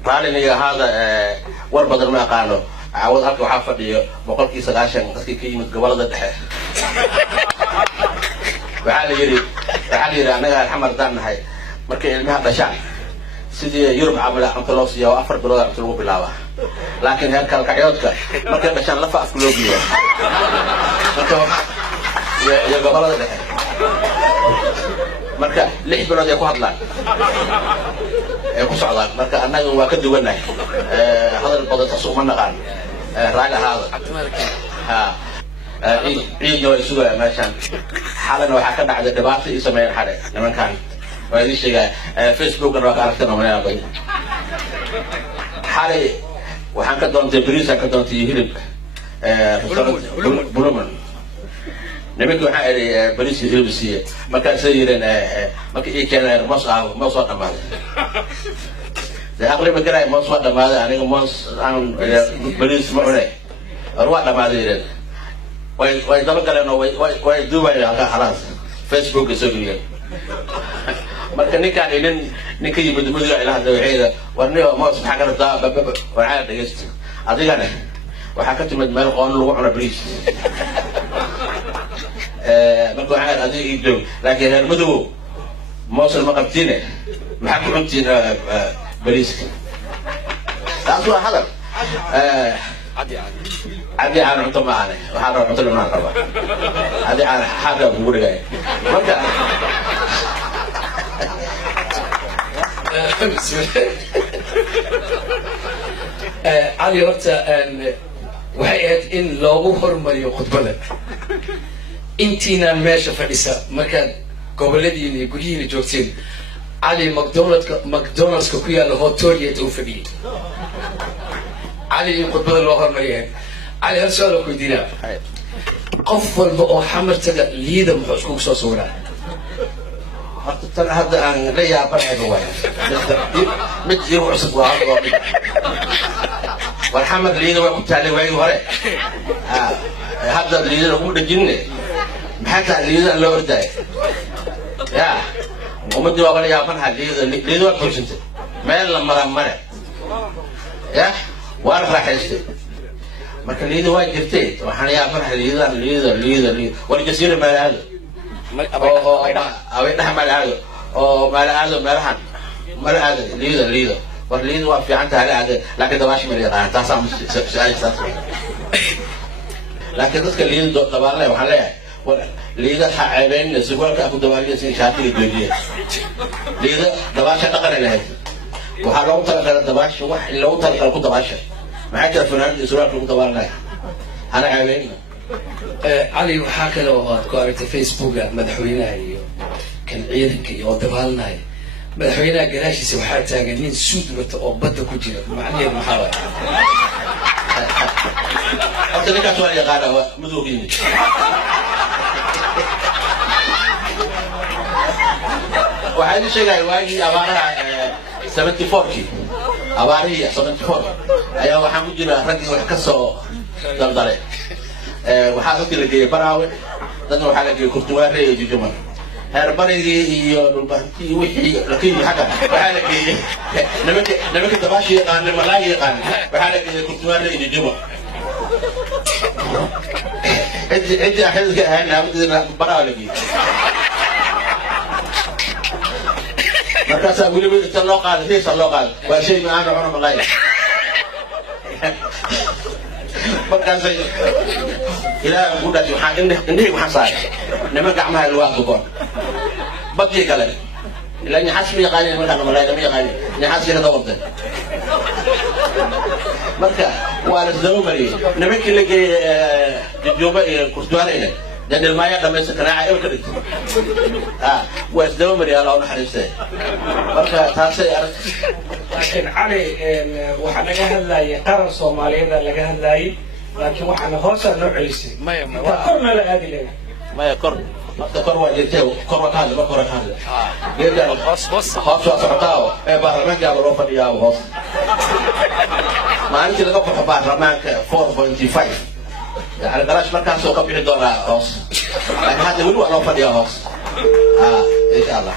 raaliniga hada war badan ma aqaano caawad halka waxa fadhiyo 190 dadkii ka yimid gobolada dhexe waxa la yiri anaga xamar daan nahay markay ilmaha dhashaan sidii Yurub camal inta loo siiyo 4 bilood inta lagu bilaabo laakiin heerka kalkacoodka markay dhashaan lafa afka loo geeyo marka ya gobolada dhexe marka 6 bilood ay ku hadlaan ku socdaan marka annaga waa ka duwanahay hadal badan tasoo ma naqaan raali hada ciid oo isugu meeshan xalana waxa ka dhacday dhibaato ay sameeyeen xalay nimankan waa idin sheegay Facebook waa ka aragtay maamulada xalay waxaan ka doontay bariis ka doontay hilib buluman nimanku waxa ay bariis hilib siiye markaas ay yireen markii ay keeneen ma soo dhamaaday aqliba garay ma soo dhamaaday aniga aan bariis ma cunay arwa dhamaaday way daba galeen oo way duubayaan khalaas Facebook soo geliyay marka ninka yimid mudiga ilaaha dawxiida warniyo ma sax ka rabtaa waxa dhageysta adigana waxa ka timid meel qoon lagu cuno bariis marka waxa adiga ido laakiin reer madow موصل مقبتينه محكو عمتين بليسك تعطوا هذا عادي عن عمتو معنا وحنا عمتو لنا طبعا عادي عن حاجة بقول جاي مرجع علي horta waxay ahayd in loogu hormariyo khudbada intiina meesha fadhisa markaad goboladiina iyo guryihiina joogteen cali McDonald's-ka ku yaala hoteliyad uu fadhiyay cali in khudbada loo hormariyay cali hal su'aal oo ku weydiinaa qof walba oo xamartada liida muxuu iskugu soo sawraa هذا أن لا يعبر عن متجي وعصب وعصب والحمد لله وقت عليه وعي وراء هذا اللي يقول الجنة حتى اللي اللي ورده يا ومدي وقال يا فن هذا اللي ده كويس ما لما مرة يا وأنا راح يستي ما كان اللي ده واجد جبتي وحنا يا فن اللي والجزيرة ما هذا أو إنها مال أو مال هذا مرحن مال هذا ليدا والليدا وفي عندها هذا لكن ده ماشي مريض تاسع سؤال لكن تذكر ليدا طبعا لا وحلا ليدا حعبين الزوال كأكو دوالي سين شاتي الدنيا ليدا دباشة نقل له وحلو تلقى الدباشة وحلو تلقى الدباشة ما حد الفنان الزوال كأكو دوالي أنا عبين علي waxaa kale oo aad ku aragtay Facebook-ga madaxweynaha iyo kan ciidanka iyo dabaalnay madaxweynaha gadaashiisa waxaa taagan nin suud wato oo badda ku jira macnaheedu maxaa waay horta ninkaas waa yaqaana madowgiina waxaa idin sheegaya waagii abaaraha 74kii abaarihii 74 ayaa waxaan ku jira raggii wax ka soo daldalay waxaa dadkii la geeyay baraawe dadna waxaa la geeyay kurtuwaare iyo jujuma heer barigii iyo dhulbahantii wixii lakiin xagga waxaa la geeyay nimanka dabaashi yaqaan malaay yaqaan waxaa la geeyay kurtuwaare iyo jujuma ciddi axidka ahayn naabadina baraawe la geeyay markaasaa weliba inta loo qaaday riisa loo qaaday waa shay ma-aan cuno malaay markaasay ilaahay ku dhaashay waxaan indhahayga waxaan saaray niman gacmaha lagu adgoon badii kale ilaa nyaxaas ma yaqaanin markaan malaayda ma yaqaanin nyaxaaskii kada wantay marka waa la isdaba mariyey nimankii la geeyey jujooba iyo kurtuwaareyna dee dhilmaaya dhamaysa kanaaca eber ka dhigtay waa isdaba mariyay alla u naxariistay marka taasay arag laakiin cali waxaa laga hadlayay qaran soomaaliyeed laga hadlayay laakiin waxaana hoosaa noo celisay korna la aadi lahaa maya kor kor waa jirtay kor waa ka hadla marka hore ka hadla geedkan hoos waa socotaa ee baarlamaanka loo fadhiyaa hoos maalintii laga baxo baarlamaanka 4.5 يعني قراش مركز سوق بيحد ولا هوس يعني هذا وين ولا فدي هوس إن شاء الله